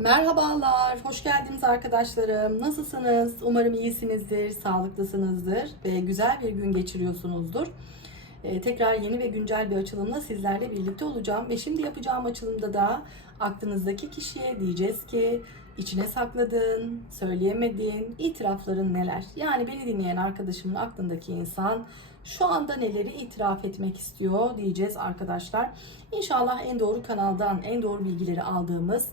Merhabalar, hoş geldiniz arkadaşlarım. Nasılsınız? Umarım iyisinizdir, sağlıklısınızdır ve güzel bir gün geçiriyorsunuzdur. Ee, tekrar yeni ve güncel bir açılımla sizlerle birlikte olacağım. Ve şimdi yapacağım açılımda da aklınızdaki kişiye diyeceğiz ki içine sakladığın, söyleyemediğin itirafların neler? Yani beni dinleyen arkadaşımın aklındaki insan şu anda neleri itiraf etmek istiyor diyeceğiz arkadaşlar. İnşallah en doğru kanaldan en doğru bilgileri aldığımız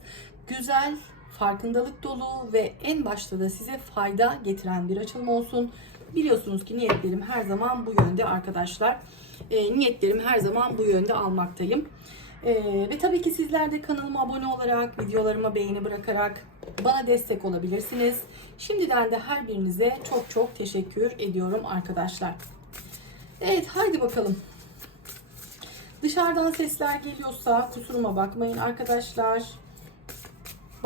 güzel, farkındalık dolu ve en başta da size fayda getiren bir açılım olsun. Biliyorsunuz ki niyetlerim her zaman bu yönde arkadaşlar. E, niyetlerim her zaman bu yönde almaktayım. E, ve tabii ki sizler de kanalıma abone olarak, videolarıma beğeni bırakarak bana destek olabilirsiniz. Şimdiden de her birinize çok çok teşekkür ediyorum arkadaşlar. Evet haydi bakalım. Dışarıdan sesler geliyorsa kusuruma bakmayın arkadaşlar.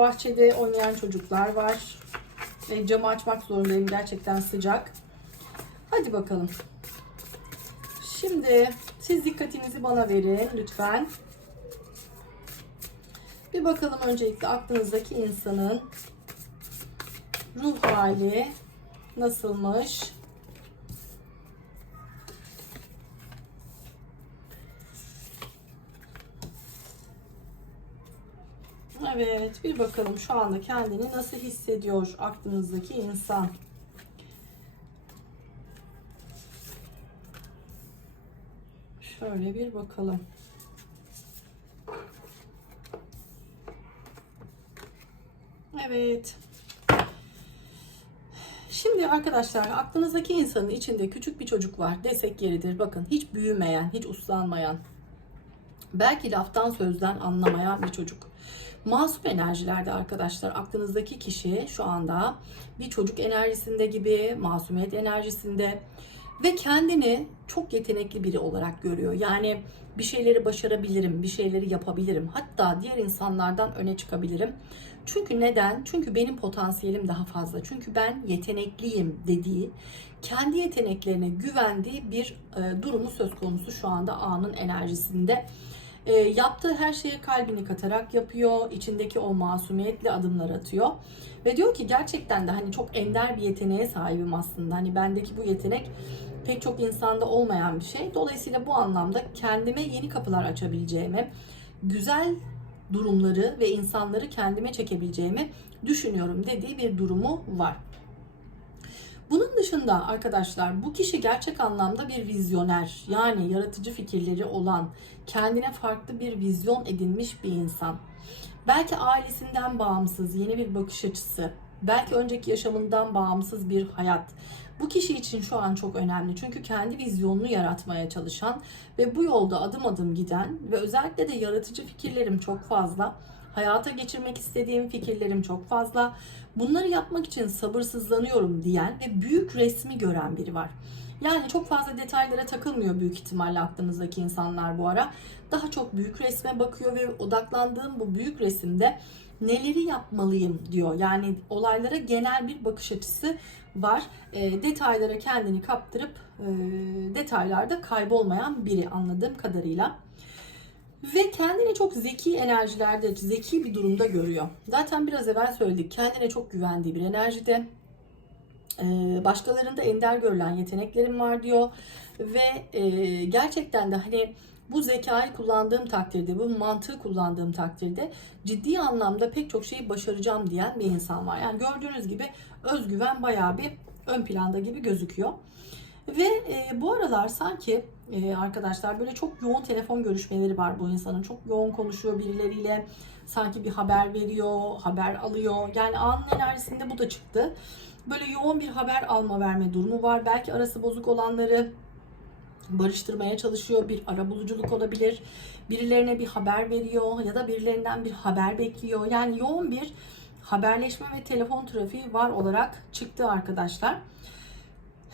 Bahçede oynayan çocuklar var. Ve camı açmak zorundayım. Gerçekten sıcak. Hadi bakalım. Şimdi siz dikkatinizi bana verin lütfen. Bir bakalım öncelikle aklınızdaki insanın ruh hali nasılmış? Evet, bir bakalım şu anda kendini nasıl hissediyor aklınızdaki insan. Şöyle bir bakalım. Evet. Şimdi arkadaşlar aklınızdaki insanın içinde küçük bir çocuk var desek yeridir. Bakın hiç büyümeyen, hiç uslanmayan, belki laftan sözden anlamayan bir çocuk. Masum enerjilerde arkadaşlar aklınızdaki kişi şu anda bir çocuk enerjisinde gibi, masumiyet enerjisinde ve kendini çok yetenekli biri olarak görüyor. Yani bir şeyleri başarabilirim, bir şeyleri yapabilirim. Hatta diğer insanlardan öne çıkabilirim. Çünkü neden? Çünkü benim potansiyelim daha fazla. Çünkü ben yetenekliyim dediği, kendi yeteneklerine güvendiği bir e, durumu söz konusu şu anda anın enerjisinde. E, yaptığı her şeye kalbini katarak yapıyor. içindeki o masumiyetle adımlar atıyor. Ve diyor ki gerçekten de hani çok ender bir yeteneğe sahibim aslında. Hani bendeki bu yetenek pek çok insanda olmayan bir şey. Dolayısıyla bu anlamda kendime yeni kapılar açabileceğimi, güzel durumları ve insanları kendime çekebileceğimi düşünüyorum dediği bir durumu var. Bunun dışında arkadaşlar bu kişi gerçek anlamda bir vizyoner yani yaratıcı fikirleri olan kendine farklı bir vizyon edinmiş bir insan. Belki ailesinden bağımsız yeni bir bakış açısı, belki önceki yaşamından bağımsız bir hayat. Bu kişi için şu an çok önemli. Çünkü kendi vizyonunu yaratmaya çalışan ve bu yolda adım adım giden ve özellikle de yaratıcı fikirlerim çok fazla. Hayata geçirmek istediğim fikirlerim çok fazla. Bunları yapmak için sabırsızlanıyorum diyen ve büyük resmi gören biri var. Yani çok fazla detaylara takılmıyor büyük ihtimalle aklınızdaki insanlar bu ara. Daha çok büyük resme bakıyor ve odaklandığım bu büyük resimde neleri yapmalıyım diyor. Yani olaylara genel bir bakış açısı var. E, detaylara kendini kaptırıp e, detaylarda kaybolmayan biri anladığım kadarıyla. Ve kendini çok zeki enerjilerde, zeki bir durumda görüyor. Zaten biraz evvel söyledik. Kendine çok güvendiği bir enerjide. Ee, başkalarında ender görülen yeteneklerim var diyor. Ve e, gerçekten de hani bu zekayı kullandığım takdirde, bu mantığı kullandığım takdirde ciddi anlamda pek çok şeyi başaracağım diyen bir insan var. Yani gördüğünüz gibi özgüven bayağı bir ön planda gibi gözüküyor. Ve e, bu aralar sanki e, arkadaşlar böyle çok yoğun telefon görüşmeleri var bu insanın. Çok yoğun konuşuyor birileriyle. Sanki bir haber veriyor, haber alıyor. Yani anın enerjisinde bu da çıktı. Böyle yoğun bir haber alma verme durumu var. Belki arası bozuk olanları barıştırmaya çalışıyor. Bir ara buluculuk olabilir. Birilerine bir haber veriyor ya da birilerinden bir haber bekliyor. Yani yoğun bir haberleşme ve telefon trafiği var olarak çıktı arkadaşlar.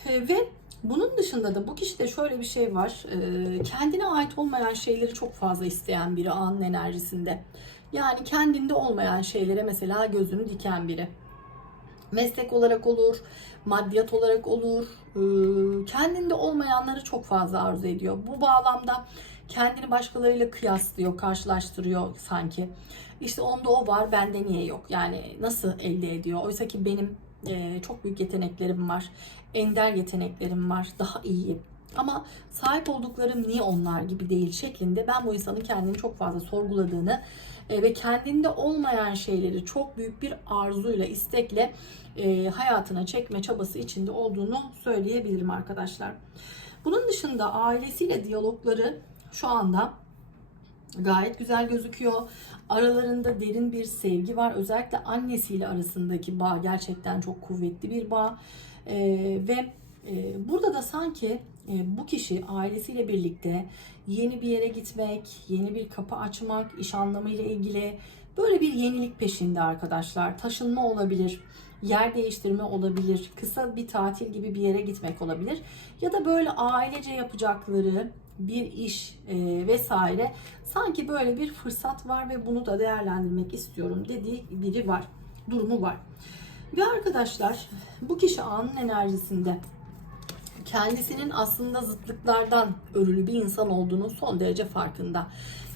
Ve bunun dışında da bu kişide şöyle bir şey var. E, kendine ait olmayan şeyleri çok fazla isteyen biri anın enerjisinde. Yani kendinde olmayan şeylere mesela gözünü diken biri. Meslek olarak olur, maddiyat olarak olur. E, kendinde olmayanları çok fazla arzu ediyor. Bu bağlamda Kendini başkalarıyla kıyaslıyor, karşılaştırıyor sanki. İşte onda o var, bende niye yok? Yani nasıl elde ediyor? Oysa ki benim e, çok büyük yeteneklerim var. Ender yeteneklerim var. Daha iyiyim. Ama sahip olduklarım niye onlar gibi değil şeklinde ben bu insanın kendini çok fazla sorguladığını e, ve kendinde olmayan şeyleri çok büyük bir arzuyla, istekle e, hayatına çekme çabası içinde olduğunu söyleyebilirim arkadaşlar. Bunun dışında ailesiyle diyalogları şu anda gayet güzel gözüküyor. Aralarında derin bir sevgi var. Özellikle annesiyle arasındaki bağ gerçekten çok kuvvetli bir bağ. E, ve e, burada da sanki e, bu kişi ailesiyle birlikte yeni bir yere gitmek, yeni bir kapı açmak, iş anlamıyla ilgili böyle bir yenilik peşinde arkadaşlar. Taşınma olabilir, yer değiştirme olabilir, kısa bir tatil gibi bir yere gitmek olabilir. Ya da böyle ailece yapacakları bir iş e, vesaire sanki böyle bir fırsat var ve bunu da değerlendirmek istiyorum dediği biri var, durumu var. Ve arkadaşlar bu kişi anın enerjisinde kendisinin aslında zıtlıklardan örülü bir insan olduğunu son derece farkında.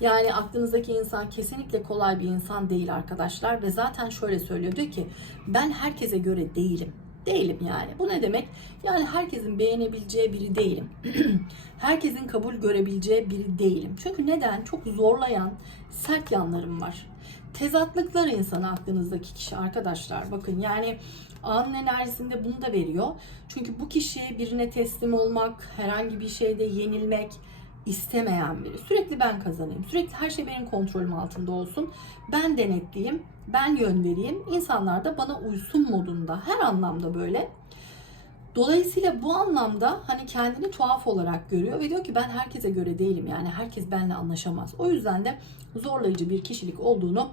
Yani aklınızdaki insan kesinlikle kolay bir insan değil arkadaşlar ve zaten şöyle söylüyor diyor ki ben herkese göre değilim. Değilim yani. Bu ne demek? Yani herkesin beğenebileceği biri değilim. herkesin kabul görebileceği biri değilim. Çünkü neden? Çok zorlayan sert yanlarım var. Tezatlıklar insanı aklınızdaki kişi arkadaşlar. Bakın yani anın enerjisinde bunu da veriyor. Çünkü bu kişi birine teslim olmak, herhangi bir şeyde yenilmek istemeyen biri. Sürekli ben kazanayım. Sürekli her şey benim kontrolüm altında olsun. Ben denetleyeyim, ben yön vereyim. İnsanlar da bana uysun modunda. Her anlamda böyle. Dolayısıyla bu anlamda hani kendini tuhaf olarak görüyor ve diyor ki ben herkese göre değilim yani herkes benimle anlaşamaz. O yüzden de zorlayıcı bir kişilik olduğunu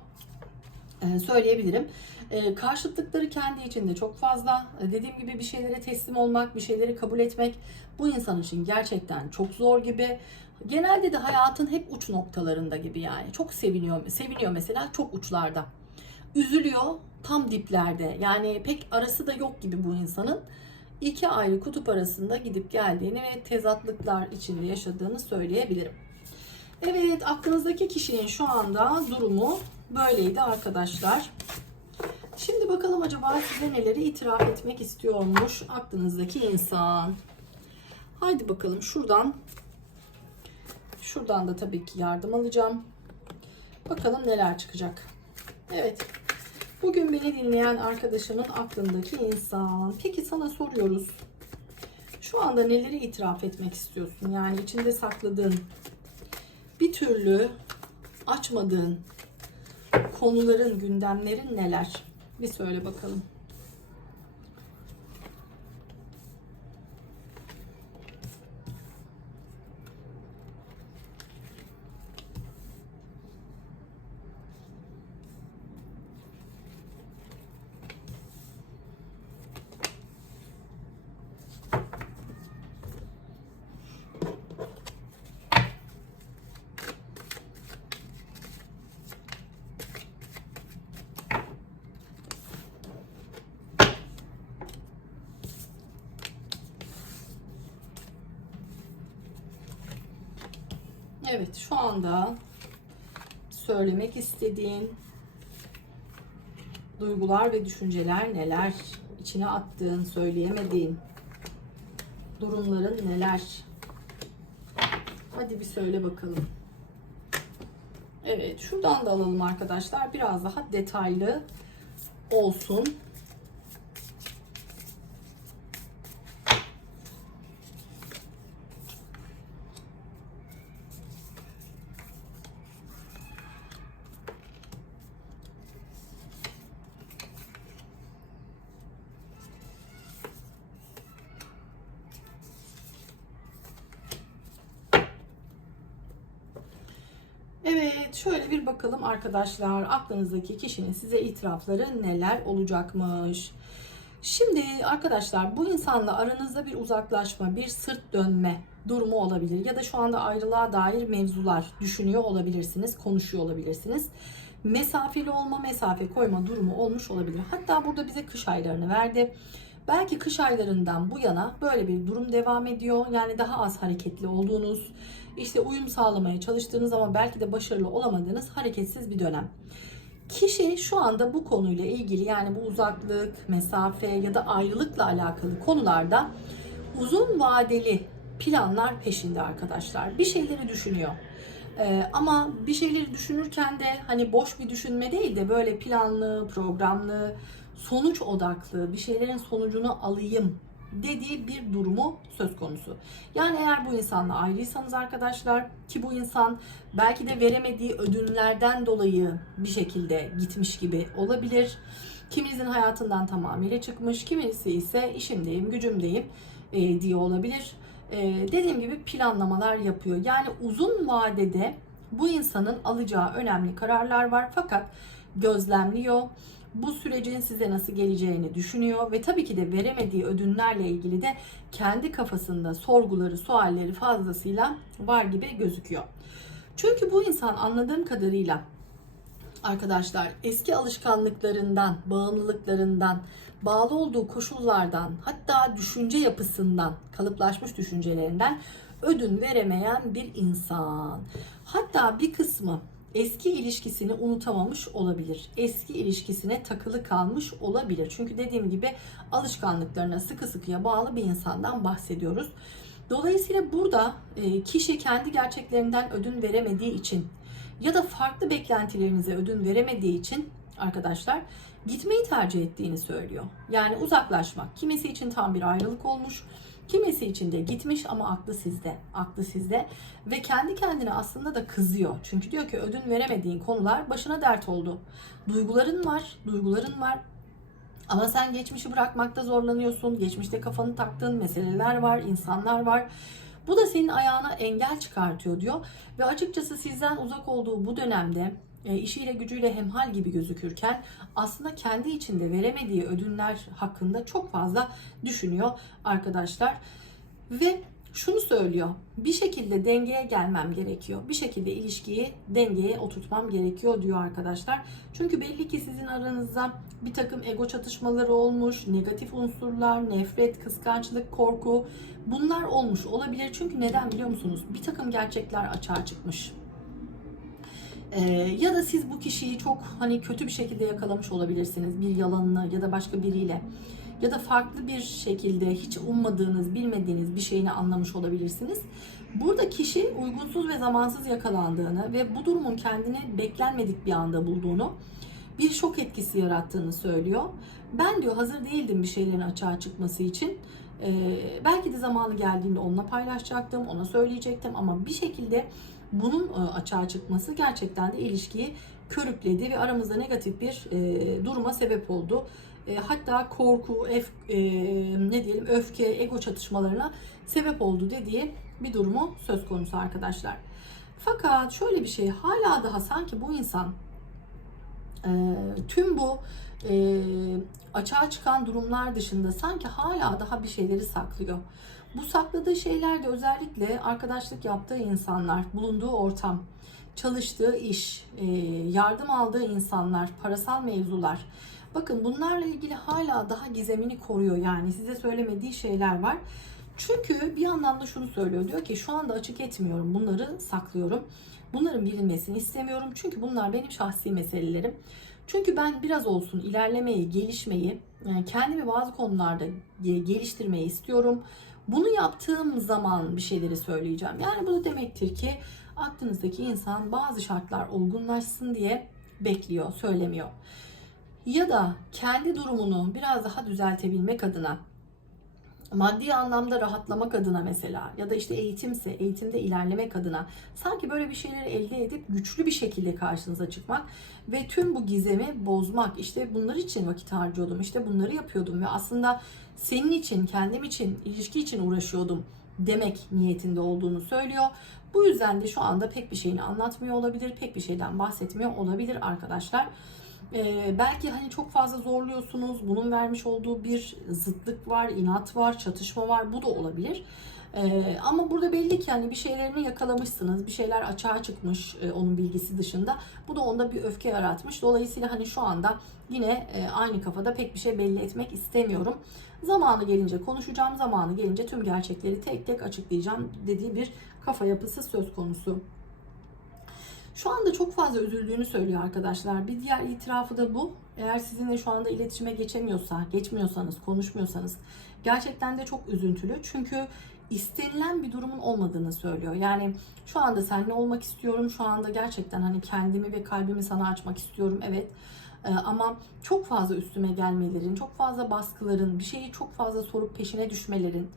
söyleyebilirim. E, karşıtlıkları kendi içinde çok fazla. E, dediğim gibi bir şeylere teslim olmak, bir şeyleri kabul etmek bu insan için gerçekten çok zor gibi. Genelde de hayatın hep uç noktalarında gibi yani. Çok seviniyor, seviniyor mesela çok uçlarda. Üzülüyor tam diplerde. Yani pek arası da yok gibi bu insanın. İki ayrı kutup arasında gidip geldiğini ve tezatlıklar içinde yaşadığını söyleyebilirim. Evet aklınızdaki kişinin şu anda durumu böyleydi arkadaşlar. Şimdi bakalım acaba size neleri itiraf etmek istiyormuş aklınızdaki insan. Haydi bakalım şuradan şuradan da tabii ki yardım alacağım. Bakalım neler çıkacak. Evet. Bugün beni dinleyen arkadaşımın aklındaki insan. Peki sana soruyoruz. Şu anda neleri itiraf etmek istiyorsun? Yani içinde sakladığın bir türlü açmadığın konuların, gündemlerin neler? Bir söyle bakalım. Evet şu anda söylemek istediğin duygular ve düşünceler neler? İçine attığın, söyleyemediğin durumların neler? Hadi bir söyle bakalım. Evet şuradan da alalım arkadaşlar. Biraz daha detaylı olsun. Evet şöyle bir bakalım arkadaşlar aklınızdaki kişinin size itirafları neler olacakmış. Şimdi arkadaşlar bu insanla aranızda bir uzaklaşma, bir sırt dönme durumu olabilir. Ya da şu anda ayrılığa dair mevzular düşünüyor olabilirsiniz, konuşuyor olabilirsiniz. Mesafeli olma, mesafe koyma durumu olmuş olabilir. Hatta burada bize kış aylarını verdi. Belki kış aylarından bu yana böyle bir durum devam ediyor. Yani daha az hareketli olduğunuz, işte uyum sağlamaya çalıştığınız ama belki de başarılı olamadığınız hareketsiz bir dönem. Kişi şu anda bu konuyla ilgili yani bu uzaklık, mesafe ya da ayrılıkla alakalı konularda uzun vadeli planlar peşinde arkadaşlar. Bir şeyleri düşünüyor. Ee, ama bir şeyleri düşünürken de hani boş bir düşünme değil de böyle planlı, programlı, sonuç odaklı bir şeylerin sonucunu alayım dediği bir durumu söz konusu. Yani eğer bu insanla ayrıysanız arkadaşlar ki bu insan belki de veremediği ödünlerden dolayı bir şekilde gitmiş gibi olabilir. Kiminizin hayatından tamamıyla çıkmış, kimisi ise işimdeyim, gücümdeyim e, diye olabilir. E, dediğim gibi planlamalar yapıyor. Yani uzun vadede bu insanın alacağı önemli kararlar var fakat gözlemliyor bu sürecin size nasıl geleceğini düşünüyor ve tabii ki de veremediği ödünlerle ilgili de kendi kafasında sorguları, sualleri fazlasıyla var gibi gözüküyor. Çünkü bu insan anladığım kadarıyla arkadaşlar eski alışkanlıklarından, bağımlılıklarından, bağlı olduğu koşullardan, hatta düşünce yapısından, kalıplaşmış düşüncelerinden ödün veremeyen bir insan. Hatta bir kısmı eski ilişkisini unutamamış olabilir. Eski ilişkisine takılı kalmış olabilir. Çünkü dediğim gibi alışkanlıklarına sıkı sıkıya bağlı bir insandan bahsediyoruz. Dolayısıyla burada e, kişi kendi gerçeklerinden ödün veremediği için ya da farklı beklentilerinize ödün veremediği için arkadaşlar gitmeyi tercih ettiğini söylüyor. Yani uzaklaşmak. Kimisi için tam bir ayrılık olmuş. Kimisi için de gitmiş ama aklı sizde. Aklı sizde. Ve kendi kendine aslında da kızıyor. Çünkü diyor ki ödün veremediğin konular başına dert oldu. Duyguların var, duyguların var. Ama sen geçmişi bırakmakta zorlanıyorsun. Geçmişte kafanı taktığın meseleler var, insanlar var. Bu da senin ayağına engel çıkartıyor diyor. Ve açıkçası sizden uzak olduğu bu dönemde işiyle gücüyle hemhal gibi gözükürken aslında kendi içinde veremediği ödünler hakkında çok fazla düşünüyor arkadaşlar. Ve şunu söylüyor. Bir şekilde dengeye gelmem gerekiyor. Bir şekilde ilişkiyi dengeye oturtmam gerekiyor diyor arkadaşlar. Çünkü belli ki sizin aranızda bir takım ego çatışmaları olmuş, negatif unsurlar, nefret, kıskançlık, korku bunlar olmuş olabilir. Çünkü neden biliyor musunuz? Bir takım gerçekler açığa çıkmış. Ee, ya da siz bu kişiyi çok hani kötü bir şekilde yakalamış olabilirsiniz. Bir yalanını ya da başka biriyle ya da farklı bir şekilde hiç ummadığınız, bilmediğiniz bir şeyini anlamış olabilirsiniz. Burada kişi uygunsuz ve zamansız yakalandığını ve bu durumun kendini beklenmedik bir anda bulduğunu, bir şok etkisi yarattığını söylüyor. Ben diyor hazır değildim bir şeylerin açığa çıkması için. Ee, belki de zamanı geldiğinde onunla paylaşacaktım, ona söyleyecektim ama bir şekilde bunun e, açığa çıkması gerçekten de ilişkiyi körükledi ve aramızda negatif bir e, duruma sebep oldu. E, hatta korku, ef, ne diyelim öfke, ego çatışmalarına sebep oldu dediği bir durumu söz konusu arkadaşlar. Fakat şöyle bir şey hala daha sanki bu insan tüm bu açığa çıkan durumlar dışında sanki hala daha bir şeyleri saklıyor. Bu sakladığı şeyler de özellikle arkadaşlık yaptığı insanlar, bulunduğu ortam, çalıştığı iş, e, yardım aldığı insanlar, parasal mevzular. Bakın bunlarla ilgili hala daha gizemini koruyor yani size söylemediği şeyler var. Çünkü bir yandan da şunu söylüyor. Diyor ki şu anda açık etmiyorum. Bunları saklıyorum. Bunların bilinmesini istemiyorum. Çünkü bunlar benim şahsi meselelerim. Çünkü ben biraz olsun ilerlemeyi, gelişmeyi, yani kendimi bazı konularda geliştirmeyi istiyorum. Bunu yaptığım zaman bir şeyleri söyleyeceğim. Yani bu da demektir ki aklınızdaki insan bazı şartlar olgunlaşsın diye bekliyor, söylemiyor. Ya da kendi durumunu biraz daha düzeltebilmek adına maddi anlamda rahatlamak adına mesela ya da işte eğitimse eğitimde ilerlemek adına sanki böyle bir şeyleri elde edip güçlü bir şekilde karşınıza çıkmak ve tüm bu gizemi bozmak işte bunlar için vakit harcıyordum işte bunları yapıyordum ve aslında senin için kendim için ilişki için uğraşıyordum demek niyetinde olduğunu söylüyor. Bu yüzden de şu anda pek bir şeyini anlatmıyor olabilir, pek bir şeyden bahsetmiyor olabilir arkadaşlar. Ee, belki hani çok fazla zorluyorsunuz. Bunun vermiş olduğu bir zıtlık var, inat var, çatışma var. Bu da olabilir. Ee, ama burada belli ki hani bir şeylerini yakalamışsınız. Bir şeyler açığa çıkmış e, onun bilgisi dışında. Bu da onda bir öfke yaratmış. Dolayısıyla hani şu anda yine e, aynı kafada pek bir şey belli etmek istemiyorum. Zamanı gelince konuşacağım, zamanı gelince tüm gerçekleri tek tek açıklayacağım dediği bir kafa yapısı söz konusu. Şu anda çok fazla üzüldüğünü söylüyor arkadaşlar. Bir diğer itirafı da bu. Eğer sizinle şu anda iletişime geçemiyorsa, geçmiyorsanız, konuşmuyorsanız gerçekten de çok üzüntülü. Çünkü istenilen bir durumun olmadığını söylüyor. Yani şu anda seninle olmak istiyorum. Şu anda gerçekten hani kendimi ve kalbimi sana açmak istiyorum. Evet. Ee, ama çok fazla üstüme gelmelerin, çok fazla baskıların, bir şeyi çok fazla sorup peşine düşmelerin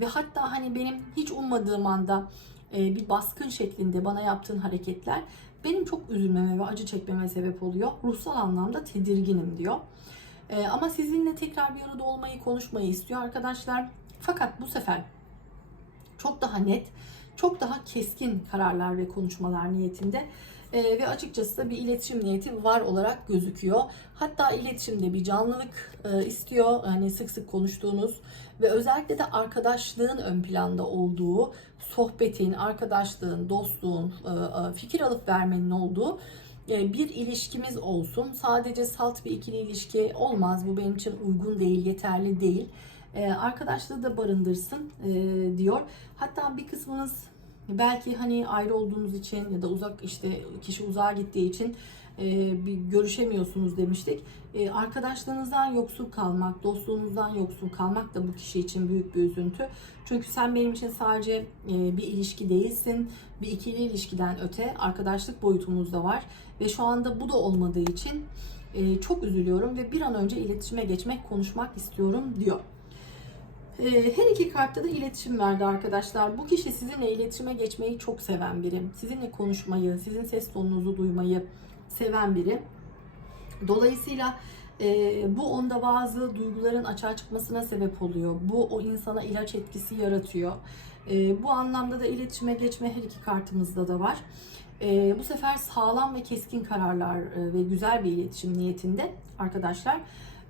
ve hatta hani benim hiç ummadığım anda bir baskın şeklinde bana yaptığın hareketler benim çok üzülmeme ve acı çekmeme sebep oluyor. Ruhsal anlamda tedirginim diyor. E, ama sizinle tekrar bir arada olmayı, konuşmayı istiyor arkadaşlar. Fakat bu sefer çok daha net, çok daha keskin kararlar ve konuşmalar niyetinde. E, ve açıkçası da bir iletişim niyeti var olarak gözüküyor. Hatta iletişimde bir canlılık e, istiyor. Hani sık sık konuştuğunuz ve özellikle de arkadaşlığın ön planda olduğu, sohbetin, arkadaşlığın, dostluğun, e, e, fikir alıp vermenin olduğu e, bir ilişkimiz olsun. Sadece salt bir ikili ilişki olmaz. Bu benim için uygun değil, yeterli değil. E, Arkadaşlığı da barındırsın diyor. Hatta bir kısmınız belki hani ayrı olduğunuz için ya da uzak işte kişi uzağa gittiği için e, bir görüşemiyorsunuz demiştik. E, arkadaşlığınızdan yoksul kalmak, dostluğunuzdan yoksul kalmak da bu kişi için büyük bir üzüntü. Çünkü sen benim için sadece e, bir ilişki değilsin. Bir ikili ilişkiden öte arkadaşlık boyutumuz da var. Ve şu anda bu da olmadığı için e, çok üzülüyorum ve bir an önce iletişime geçmek, konuşmak istiyorum diyor. Ee, Her iki kartta da iletişim verdi arkadaşlar. Bu kişi sizinle iletişime geçmeyi çok seven biri. Sizinle konuşmayı, sizin ses tonunuzu duymayı seven biri. Dolayısıyla e, bu onda bazı duyguların açığa çıkmasına sebep oluyor. Bu o insana ilaç etkisi yaratıyor. E, bu anlamda da iletişime geçme her iki kartımızda da var. E, bu sefer sağlam ve keskin kararlar e, ve güzel bir iletişim niyetinde arkadaşlar.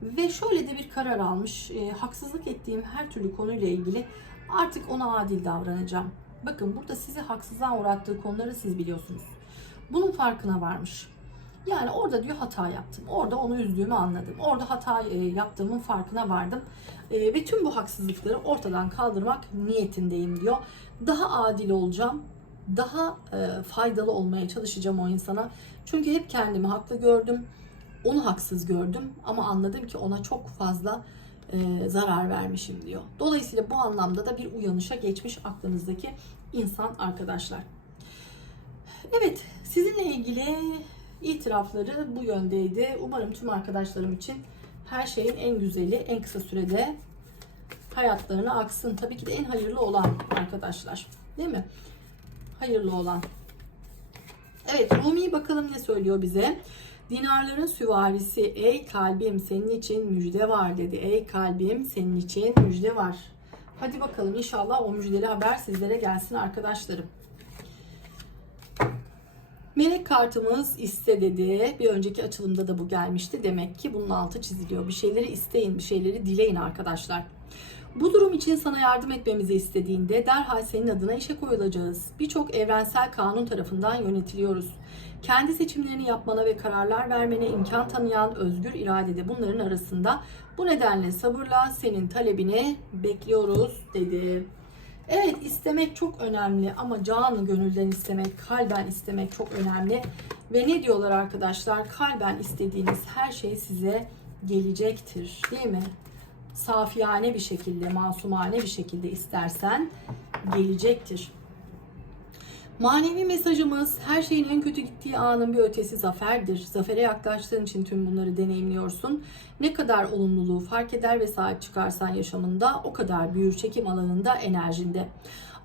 Ve şöyle de bir karar almış. E, haksızlık ettiğim her türlü konuyla ilgili artık ona adil davranacağım. Bakın burada sizi haksızlığa uğrattığı konuları siz biliyorsunuz. Bunun farkına varmış. Yani orada diyor hata yaptım. Orada onu üzdüğümü anladım. Orada hata e, yaptığımın farkına vardım. E, ve tüm bu haksızlıkları ortadan kaldırmak niyetindeyim diyor. Daha adil olacağım. Daha e, faydalı olmaya çalışacağım o insana. Çünkü hep kendimi haklı gördüm. Onu haksız gördüm ama anladım ki ona çok fazla e, zarar vermişim diyor. Dolayısıyla bu anlamda da bir uyanışa geçmiş aklınızdaki insan arkadaşlar. Evet, sizinle ilgili itirafları bu yöndeydi. Umarım tüm arkadaşlarım için her şeyin en güzeli, en kısa sürede hayatlarına aksın. Tabii ki de en hayırlı olan arkadaşlar. Değil mi? Hayırlı olan. Evet, Rumi bakalım ne söylüyor bize. Dinarların süvarisi ey kalbim senin için müjde var dedi. Ey kalbim senin için müjde var. Hadi bakalım inşallah o müjdeli haber sizlere gelsin arkadaşlarım. Melek kartımız iste dedi. Bir önceki açılımda da bu gelmişti. Demek ki bunun altı çiziliyor. Bir şeyleri isteyin, bir şeyleri dileyin arkadaşlar. Bu durum için sana yardım etmemizi istediğinde derhal senin adına işe koyulacağız. Birçok evrensel kanun tarafından yönetiliyoruz. Kendi seçimlerini yapmana ve kararlar vermene imkan tanıyan özgür irade de bunların arasında. Bu nedenle sabırla senin talebini bekliyoruz dedi. Evet istemek çok önemli ama canı gönülden istemek, kalben istemek çok önemli. Ve ne diyorlar arkadaşlar? Kalben istediğiniz her şey size gelecektir değil mi? Safiyane bir şekilde, masumane bir şekilde istersen gelecektir. Manevi mesajımız her şeyin en kötü gittiği anın bir ötesi zaferdir. Zafere yaklaştığın için tüm bunları deneyimliyorsun. Ne kadar olumluluğu fark eder ve sahip çıkarsan yaşamında o kadar büyür çekim alanında enerjinde.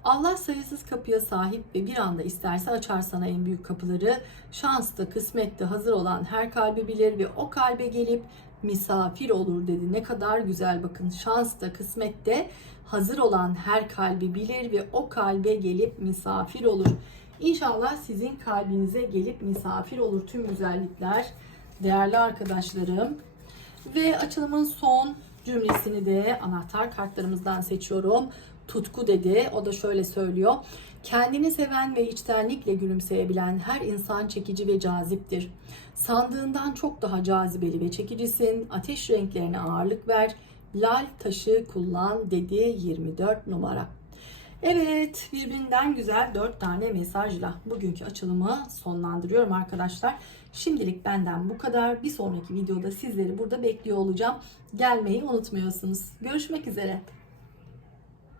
Allah sayısız kapıya sahip ve bir anda isterse açar sana en büyük kapıları. Şansta, kısmette hazır olan her kalbi bilir ve o kalbe gelip misafir olur dedi. Ne kadar güzel bakın. Şansta, kısmette hazır olan her kalbi bilir ve o kalbe gelip misafir olur. İnşallah sizin kalbinize gelip misafir olur tüm güzellikler değerli arkadaşlarım. Ve açılımın son cümlesini de anahtar kartlarımızdan seçiyorum. Tutku dedi. O da şöyle söylüyor. Kendini seven ve içtenlikle gülümseyebilen her insan çekici ve caziptir. Sandığından çok daha cazibeli ve çekicisin. Ateş renklerine ağırlık ver. Lal taşı kullan dedi 24 numara. Evet, birbirinden güzel 4 tane mesajla bugünkü açılımı sonlandırıyorum arkadaşlar. Şimdilik benden bu kadar. Bir sonraki videoda sizleri burada bekliyor olacağım. Gelmeyi unutmuyorsunuz. Görüşmek üzere.